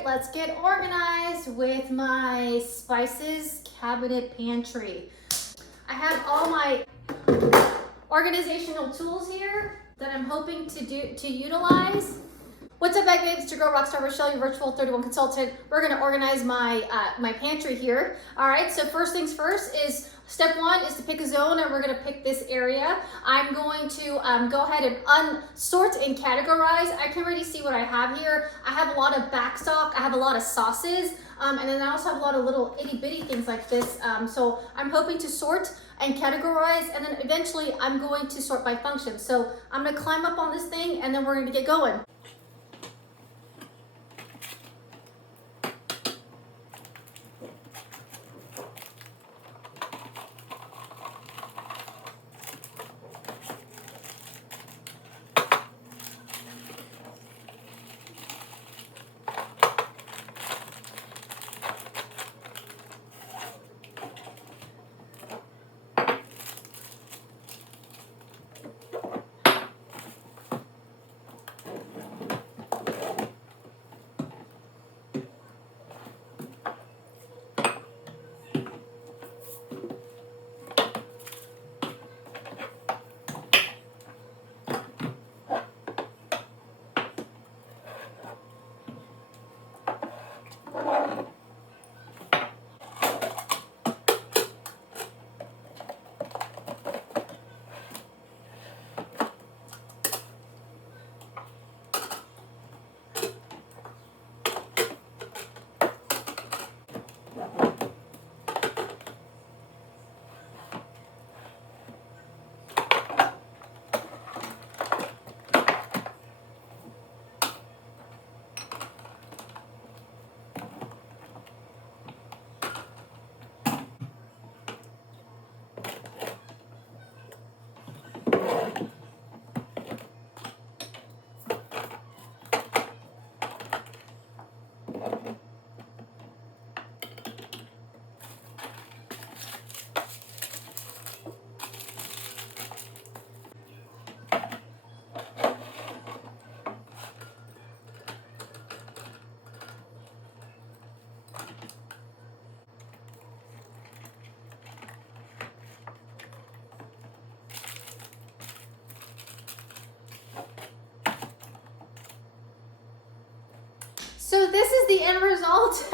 right, let's get organized with my spices cabinet pantry. I have all my organizational tools here that I'm hoping to utilize. What's up, Bag Babes? It's your girl, Rockstar Rochelle, your virtual 31 consultant. We're gonna organize my my pantry here. All right, so first things first is step one is to pick a zone, and we're gonna pick this area. I'm going to go ahead and unsort and categorize. I can already see what I have here. I have a lot of backstock, I have a lot of sauces, and then I also have a lot of little itty bitty things like this. So I'm hoping to sort and categorize, and then eventually I'm going to sort by function. So I'm gonna climb up on this thing, and then we're gonna get going. So this is the end result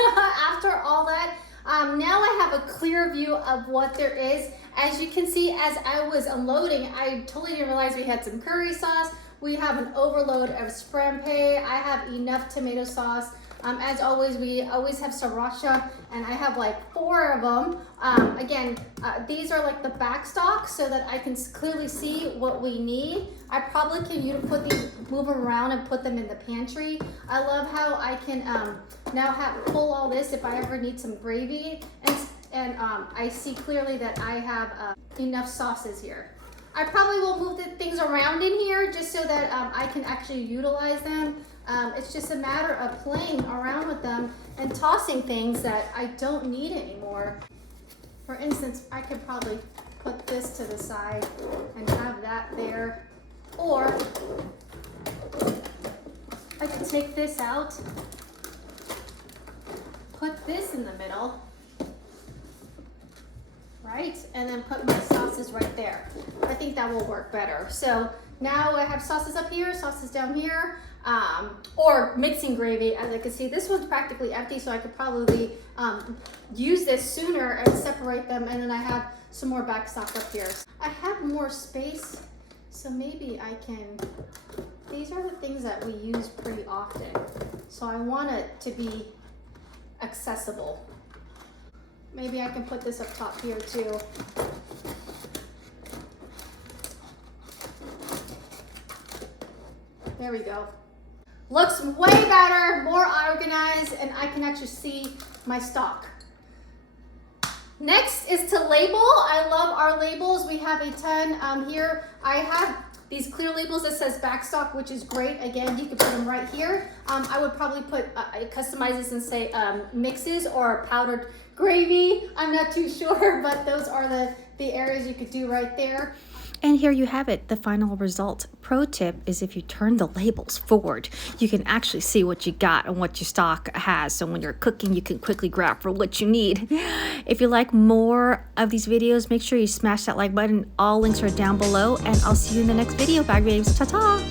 after all that. Now I have a clear view of what there is. As you can see, as I was unloading, I totally didn't realize we had some curry sauce. We have an overload of scrampe. I have enough tomato sauce. As always, we always have sriracha, and I have like 4 of them. Again, these are like the back stock so that I can clearly see what we need. I probably can move them around and put them in the pantry. I love how I can now pull all this if I ever need some gravy, and I see clearly that I have enough sauces here. I probably will move the things around in here just so that I can actually utilize them. It's just a matter of playing around with them and tossing things that I don't need anymore. For instance, I could probably put this to the side and have that there. Or I could take this out, put this in the middle, right? And then put my sauces right there. I think that will work better. So now I have sauces up here, sauces down here, or mixing gravy. As I can see, this one's practically empty, so I could probably use this sooner and separate them, and then I have some more back stock up here. I have more space, so maybe I can, these are the things that we use pretty often, so I want it to be accessible. Maybe I can put this up top here too. There we go. Looks way better, more organized, and I can actually see my stock. Next is to label. I love our labels. We have a ton here. I have these clear labels that says backstock, which is great. Again, you can put them right here. I would probably customize this and say mixes or powdered gravy. I'm not too sure, but those are the areas you could do right there. And here you have it, the final result. Pro tip is if you turn the labels forward, you can actually see what you got and what your stock has. So when you're cooking, you can quickly grab for what you need. If you like more of these videos, make sure you smash that like button. All links are down below, and I'll see you in the next video. Bag babes, ta-ta!